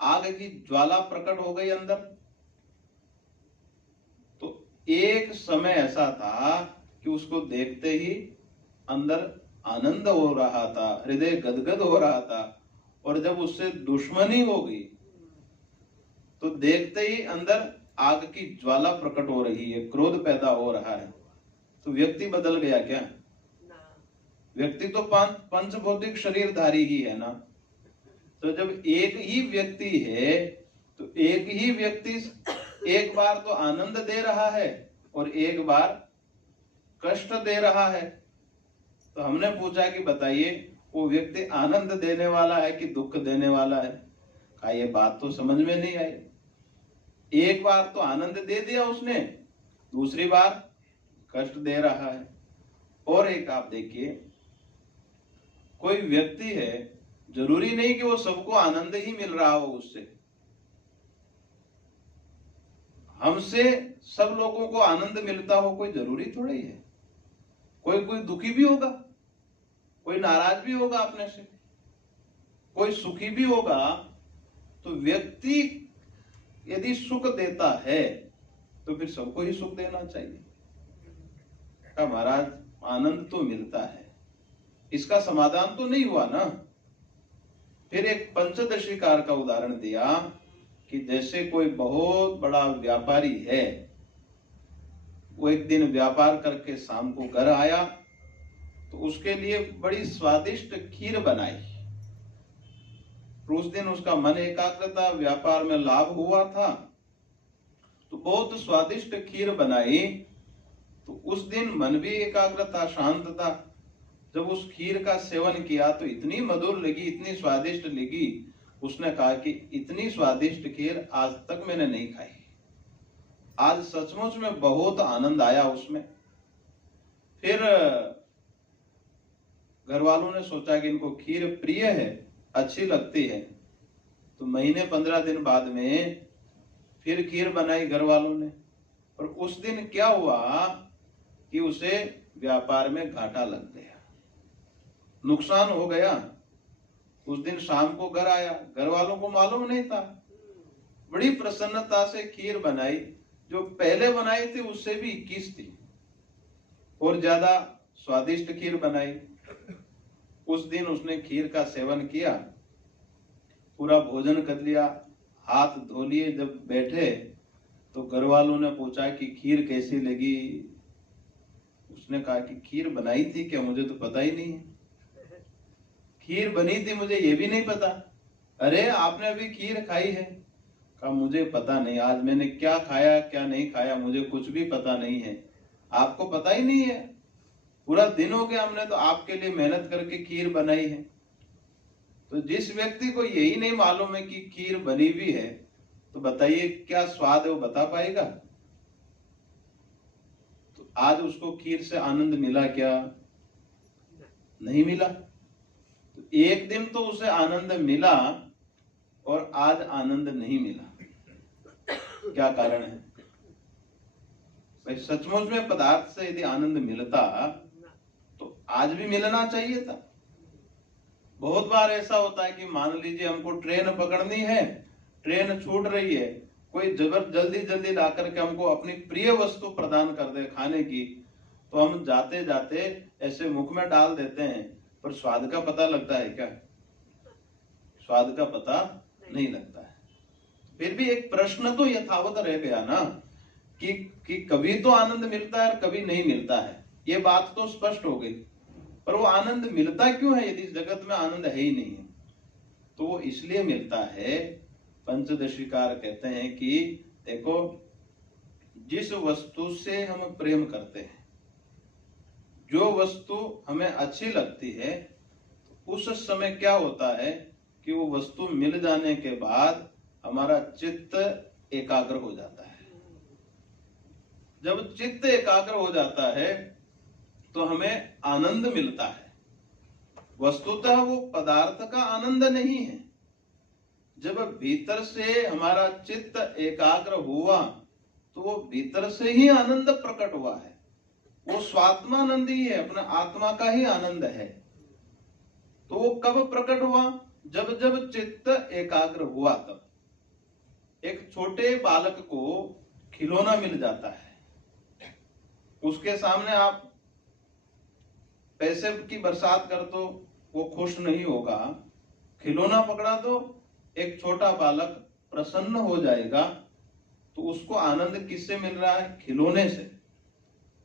आग की ज्वाला प्रकट हो गई अंदर। तो एक समय ऐसा था कि उसको देखते ही अंदर आनंद हो रहा था, हृदय गदगद हो रहा था, और जब उससे दुश्मनी हो गई तो देखते ही अंदर आग की ज्वाला प्रकट हो रही है, क्रोध पैदा हो रहा है। तो व्यक्ति बदल गया क्या? व्यक्ति तो पंचभौतिक शरीरधारी ही है ना। तो जब एक ही व्यक्ति है तो एक ही व्यक्ति एक बार तो आनंद दे रहा है और एक बार कष्ट दे रहा है। तो हमने पूछा कि बताइए वो व्यक्ति आनंद देने वाला है कि दुख देने वाला है? कहा ये बात तो समझ में नहीं आई। एक बार तो आनंद दे दिया उसने, दूसरी बार कष्ट दे रहा है। और एक आप देखिए, कोई व्यक्ति है, जरूरी नहीं कि वो सबको आनंद ही मिल रहा हो उससे। हमसे सब लोगों को आनंद मिलता हो कोई जरूरी थोड़ी है। कोई दुखी भी होगा, कोई नाराज भी होगा अपने से, कोई सुखी भी होगा। तो व्यक्ति यदि सुख देता है तो फिर सबको ही सुख देना चाहिए। महाराज आनंद तो मिलता है, इसका समाधान तो नहीं हुआ ना। फिर एक पंचदशीकार का उदाहरण दिया कि जैसे कोई बहुत बड़ा व्यापारी है, वो एक दिन व्यापार करके शाम को घर आया तो उसके लिए बड़ी स्वादिष्ट खीर बनाई। उस दिन उसका मन एकाग्र था, व्यापार में लाभ हुआ था, तो बहुत स्वादिष्ट खीर बनाई। तो उस दिन मन भी एकाग्र था, शांत था। जब उस खीर का सेवन किया तो इतनी मधुर लगी, इतनी स्वादिष्ट लगी, उसने कहा कि इतनी स्वादिष्ट खीर आज तक मैंने नहीं खाई। आज सचमुच में बहुत आनंद आया उसमें। फिर घर वालों ने सोचा कि इनको खीर प्रिय है, अच्छी लगती है, तो महीने 15 दिन बाद में फिर खीर बनाई घर वालों ने, और उस दिन क्या हुआ कि उसे व्यापार में घाटा लग गया, नुकसान हो गया। उस दिन शाम को घर आया, घर वालों को मालूम नहीं था, बड़ी प्रसन्नता से खीर बनाई, जो पहले बनाई थी उससे भी 21 थी और ज्यादा स्वादिष्ट खीर बनाई। उस दिन उसने खीर का सेवन किया, पूरा भोजन कर लिया, हाथ धो लिए। जब बैठे तो घर वालों ने पूछा कि खीर कैसी लगी। उसने कहा कि खीर बनाई थी क्या, मुझे तो पता ही नहीं है। खीर बनी थी, मुझे ये भी नहीं पता। अरे आपने अभी खीर खाई है? कहा मुझे पता नहीं, आज मैंने क्या खाया क्या नहीं खाया मुझे कुछ भी पता नहीं है। आपको पता ही नहीं है? पूरा दिन हो गया, हमने तो आपके लिए मेहनत करके खीर बनाई है। तो जिस व्यक्ति को यही नहीं मालूम है कि खीर बनी भी है, तो बताइए क्या स्वाद है वो बता पाएगा? तो आज उसको खीर से आनंद मिला क्या? नहीं मिला। तो एक दिन तो उसे आनंद मिला और आज आनंद नहीं मिला। क्या कारण है भाई? सचमुच में पदार्थ से यदि आनंद मिलता तो आज भी मिलना चाहिए था। बहुत बार ऐसा होता है कि मान लीजिए हमको ट्रेन पकड़नी है, ट्रेन छूट रही है, कोई जल्दी जल्दी ला करके हमको अपनी प्रिय वस्तु प्रदान कर दे खाने की, तो हम जाते जाते ऐसे मुख में डाल देते हैं, पर स्वाद का पता लगता है क्या? स्वाद का पता नहीं लगता है। फिर भी एक प्रश्न तो यथावत रह गया ना कि कभी तो आनंद मिलता है और कभी नहीं मिलता है। ये बात तो स्पष्ट हो गई, पर वो आनंद मिलता क्यों है यदि जगत में आनंद है ही नहीं है? तो वो इसलिए मिलता है, पंचदशीकार कहते हैं कि देखो, जिस वस्तु से हम प्रेम करते हैं, जो वस्तु हमें अच्छी लगती है, उस समय क्या होता है कि वो वस्तु मिल जाने के बाद हमारा चित्त एकाग्र हो जाता है। जब चित्त एकाग्र हो जाता है तो हमें आनंद मिलता है। वस्तुतः वो पदार्थ का आनंद नहीं है। जब भीतर से हमारा चित्त एकाग्र हुआ तो वो भीतर से ही आनंद प्रकट हुआ है। वो स्वात्मानंद ही है, अपना आत्मा का ही आनंद है। तो वो कब प्रकट हुआ? जब जब चित्त एकाग्र हुआ तब। एक छोटे बालक को खिलौना मिल जाता है, उसके सामने आप पैसे की बरसात कर दो, वो खुश नहीं होगा। खिलौना पकड़ा दो, एक छोटा बालक प्रसन्न हो जाएगा। तो उसको आनंद किससे मिल रहा है? खिलौने से।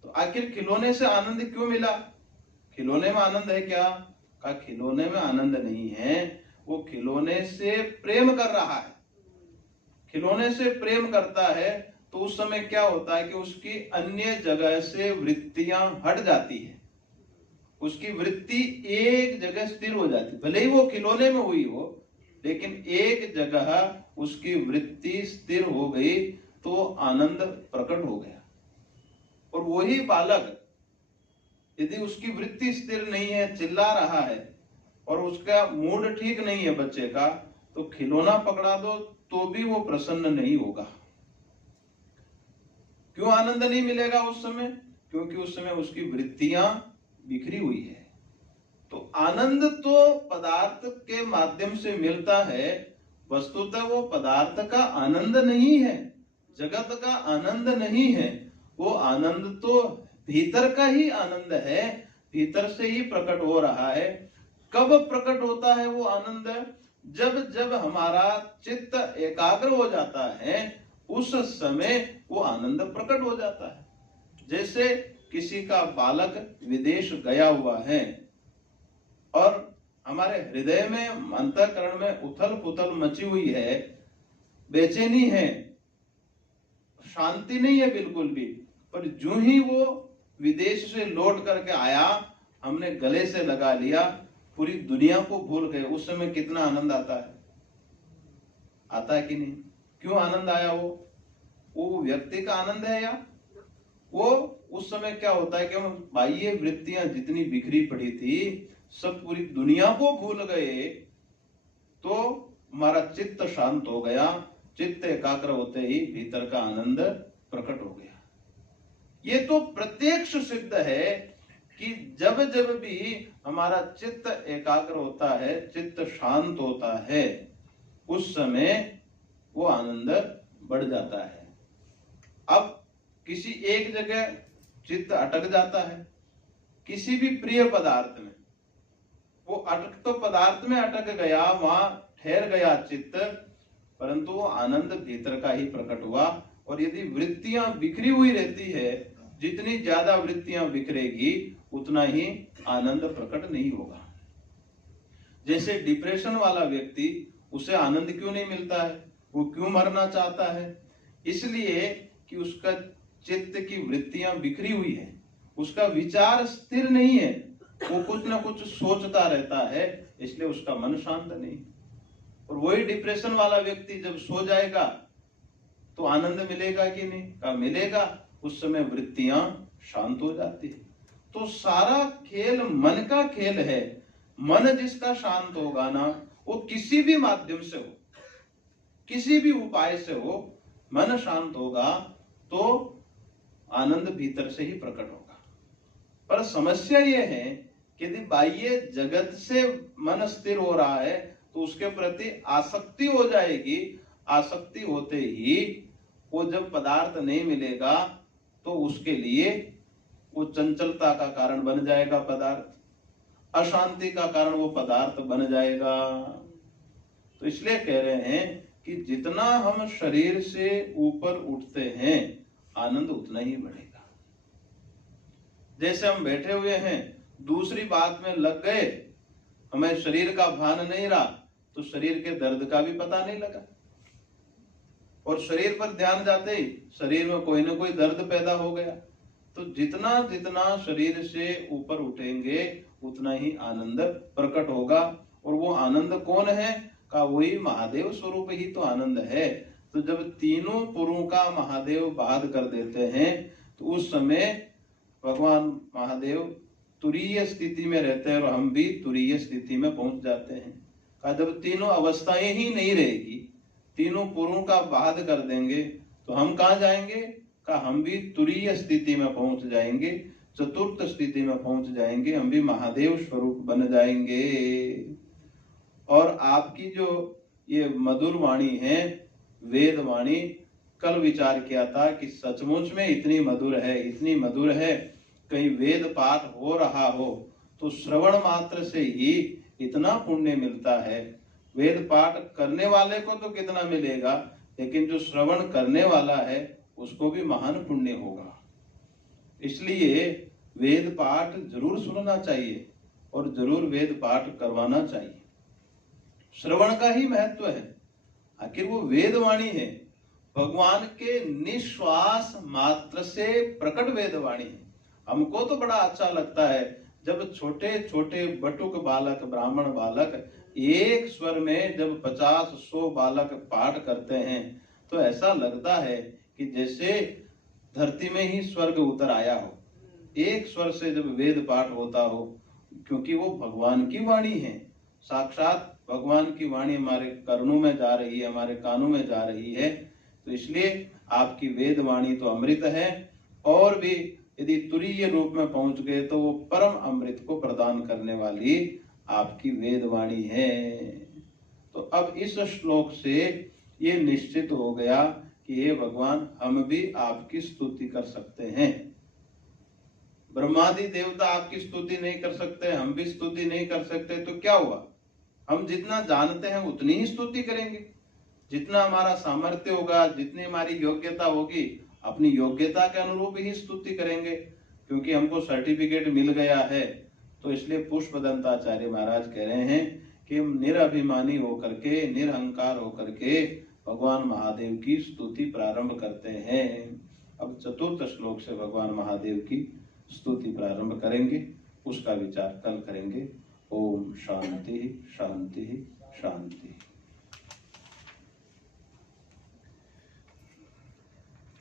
तो आखिर खिलौने से आनंद क्यों मिला? खिलौने में आनंद है क्या? कहा खिलौने में आनंद नहीं है, वो खिलौने से प्रेम कर रहा है। खिलौने से प्रेम करता है तो उस समय क्या होता है कि उसकी अन्य जगह से वृत्तियां हट जाती है। उसकी वृत्ति एक जगह स्थिर हो जाती है, भले ही वो खिलौने में हुई हो, लेकिन एक जगह उसकी वृत्ति स्थिर हो गई तो आनंद प्रकट हो गया। और वही बालक यदि उसकी वृत्ति स्थिर नहीं है, चिल्ला रहा है और उसका मूड ठीक नहीं है बच्चे का, तो खिलौना पकड़ा दो तो भी वो प्रसन्न नहीं होगा। क्यों आनंद नहीं मिलेगा उस समय? क्योंकि उस समय उसकी वृत्तियां बिखरी हुई है। तो आनंद तो पदार्थ के माध्यम से मिलता है, वस्तुतः वो पदार्थ का आनंद नहीं है, जगत का आनंद नहीं है। वो आनंद तो भीतर का ही आनंद है, भीतर से ही प्रकट हो रहा है। कब प्रकट होता है वो आनंद? जब जब हमारा चित्त एकाग्र हो जाता है, उस समय वो आनंद प्रकट हो जाता है। जैसे किसी का बालक विदेश गया हुआ है और हमारे हृदय में, अंतःकरण में उथल पुथल मची हुई है, बेचैनी है, शांति नहीं है बिल्कुल भी, पर जो ही वो विदेश से लौट करके आया, हमने गले से लगा लिया, पूरी दुनिया को भूल गए, उस समय कितना आनंद आता है? आता है कि नहीं? क्यों आनंद आया? वो व्यक्ति का आनंद है या वो उस समय क्या होता है कि हम बाह्य वृत्तियां जितनी बिखरी पड़ी थी सब पूरी दुनिया को भूल गए, तो हमारा चित्त शांत हो गया। चित्त एकाग्र होते ही भीतर का आनंद प्रकट हो गया। ये तो प्रत्यक्ष सिद्ध है कि जब जब भी हमारा चित्त एकाग्र होता है, चित्त शांत होता है, उस समय वो आनंद बढ़ जाता है। अब किसी एक जगह चित्त अटक जाता है, किसी भी प्रिय पदार्थ में, वो अटक तो पदार्थ में अटक गया, वहां ठहर गया चित्त, परंतु वो आनंद भीतर का ही प्रकट हुआ। और यदि वृत्तियां बिखरी हुई रहती है, जितनी ज्यादा वृत्तियां बिखरेगी उतना ही आनंद प्रकट नहीं होगा। जैसे डिप्रेशन वाला व्यक्ति, उसे आनंद क्यों नहीं मिलता है, वो क्यों मरना चाहता है? इसलिए कि उसका चित्त की वृत्तियां बिखरी हुई है, उसका विचार स्थिर नहीं है, वो कुछ ना कुछ सोचता रहता है, इसलिए उसका मन शांत नहीं। और वही डिप्रेशन वाला व्यक्ति जब सो जाएगा तो आनंद मिलेगा कि नहीं? का मिलेगा। उस समय वृत्तियां शांत हो जाती है। तो सारा खेल मन का खेल है। मन जिसका शांत होगा ना, वो किसी भी माध्यम से हो, किसी भी उपाय से हो, मन शांत होगा तो आनंद भीतर से ही प्रकट होगा। पर समस्या ये है कि यदि बाह्य जगत से मन स्थिर हो रहा है तो उसके प्रति आसक्ति हो जाएगी। आसक्ति होते ही वो जब पदार्थ नहीं मिलेगा तो उसके लिए वो चंचलता का कारण बन जाएगा पदार्थ, अशांति का कारण वो पदार्थ बन जाएगा। तो इसलिए कह रहे हैं कि जितना हम शरीर से ऊपर उठते हैं, आनंद उतना ही बढ़ेगा। जैसे हम बैठे हुए हैं, दूसरी बात में लग गए, हमें शरीर का भान नहीं रहा, तो शरीर के दर्द का भी पता नहीं लगा। और शरीर पर ध्यान जाते ही शरीर में कोई ना कोई दर्द पैदा हो गया। तो जितना जितना शरीर से ऊपर उठेंगे उतना ही आनंद प्रकट होगा। और वो आनंद कौन है? का वही महादेव स्वरूप ही तो आनंद है। तो जब तीनों पुरों का महादेव बाध कर देते हैं तो उस समय भगवान महादेव तुरीय स्थिति में रहते हैं और हम भी तुरीय स्थिति में पहुंच जाते हैं। का जब तीनों अवस्थाएं ही नहीं रहेगी, तीनों पुरों का बाध कर देंगे तो हम कहाँ जाएंगे? का हम भी तुरीय स्थिति में पहुंच जाएंगे, चतुर्थ स्थिति में पहुंच जाएंगे, हम भी महादेव स्वरूप बन जाएंगे। और आपकी जो ये मधुर वाणी है, वेद वाणी, कल विचार किया था कि सचमुच में इतनी मधुर है, इतनी मधुर है। कहीं वेद पाठ हो रहा हो तो श्रवण मात्र से ही इतना पुण्य मिलता है। वेद पाठ करने वाले को तो कितना मिलेगा, लेकिन जो श्रवण करने वाला है उसको भी महान पुण्य होगा। इसलिए वेद पाठ जरूर सुनना चाहिए और जरूर वेद पाठ करवाना चाहिए। श्रवण का ही महत्व है। आखिर वो वेद वाणी है, भगवान के निश्वास मात्र से प्रकट वेद वाणी है। हमको तो बड़ा अच्छा लगता है जब छोटे छोटे बटुक बालक, ब्राह्मण बालक एक स्वर में जब 50-100 बालक पाठ करते हैं तो ऐसा लगता है कि जैसे धरती में ही स्वर्ग उतर आया हो। एक स्वर से जब वेद पाठ होता हो, क्योंकि वो भगवान की वाणी है, साक्षात भगवान की वाणी हमारे कर्णों में जा रही है, हमारे कानों में जा रही है। तो इसलिए आपकी वेद वाणी तो अमृत है। और भी यदि तुरीय रूप में पहुंच गए तो वो परम अमृत को प्रदान करने वाली आपकी वेद वाणी है। तो अब इस श्लोक से ये निश्चित हो गया कि हे भगवान, हम भी आपकी स्तुति कर सकते हैं। ब्रह्मादि देवता आपकी स्तुति नहीं कर सकते, हम भी स्तुति नहीं कर सकते, तो क्या हुआ? हम जितना जानते हैं उतनी ही स्तुति करेंगे। जितना हमारा सामर्थ्य होगा, जितनी हमारी योग्यता होगी, अपनी योग्यता के अनुरूप ही स्तुति करेंगे। क्योंकि हमको सर्टिफिकेट मिल गया है, तो इसलिए पुष्पदंताचार्य महाराज कह रहे हैं कि हम निरअभिमानी होकर के, निरहंकार होकर के भगवान महादेव की स्तुति प्रारंभ करते हैं। अब चतुर्थ श्लोक से भगवान महादेव की स्तुति प्रारंभ करेंगे, उसका विचार कल करेंगे। ओम शांति शांति।